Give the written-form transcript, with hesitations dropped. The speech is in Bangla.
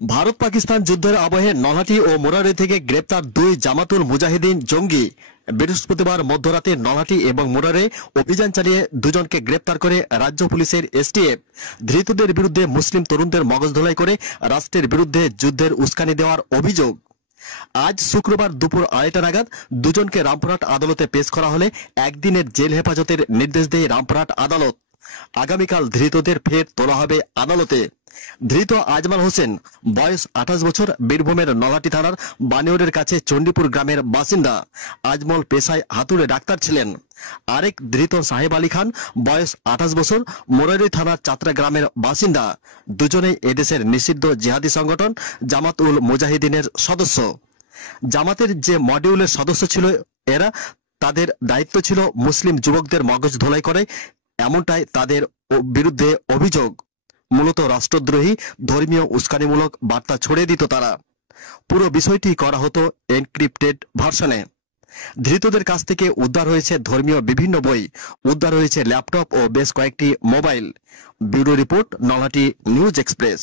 ভারত পাকিস্তান যুদ্ধের আবহে নলহাটি ও মোরারে থেকে গ্রেপ্তার দুই জামাতুল মুজাহিদিন জঙ্গি বৃহস্পতিবার মধ্যরাতে নলহাটি এবং মোরারে অভিযান চালিয়ে দুজনকে গ্রেপ্তার করে রাজ্য পুলিশের এসটিএফ। ধৃতদের বিরুদ্ধে মুসলিম তরুণদের মগজ ধোলাই করে রাষ্ট্রের বিরুদ্ধে যুদ্ধের উস্কানি দেওয়ার অভিযোগ। আজ শুক্রবার দুপুর 2টা নাগাদ দুজনকে রামপুরহাট আদালতে পেশ করা হলে একদিনের জেল হেফাজতের নির্দেশ দেয় রামপুরহাট আদালত। আগামীকাল ধৃতদের ফের তোলা হবে আদালতে। ধৃত আজমাল হোসেন, বয়স 28 বছর, বীরভূমের নলহাটি থানার বানিওরের কাছে চণ্ডীপুর গ্রামের বাসিন্দা। আজমল পেশায় হাতুড়ে ডাক্তার ছিলেন। আরেক ধৃত সাহেব আলী খান, বয়স 28 বছর, মোরারি থানার চাতরা গ্রামের বাসিন্দা। দুজনেই এদেশের নিষিদ্ধ জিহাদি সংগঠন জামাত উল মুজাহিদিনের সদস্য। জামাতের যে মডিউলের সদস্য ছিল এরা, তাদের দায়িত্ব ছিল মুসলিম যুবকদের মগজ ধোলাই করে, এমনটাই তাদের বিরুদ্ধে অভিযোগ। মূলত রাষ্ট্রদ্রোহী, ধর্মীয় উস্কানিমূলক বার্তা ছড়িয়ে দিত তারা। পুরো বিষয়টি করা হতো এনক্রিপ্টেড ভার্সনে। ধৃতদের কাছ থেকে উদ্ধার হয়েছে ধর্মীয় বিভিন্ন বই, উদ্ধার হয়েছে ল্যাপটপ ও বেশ কয়েকটি mobile. Bureau report, Nalhati news express.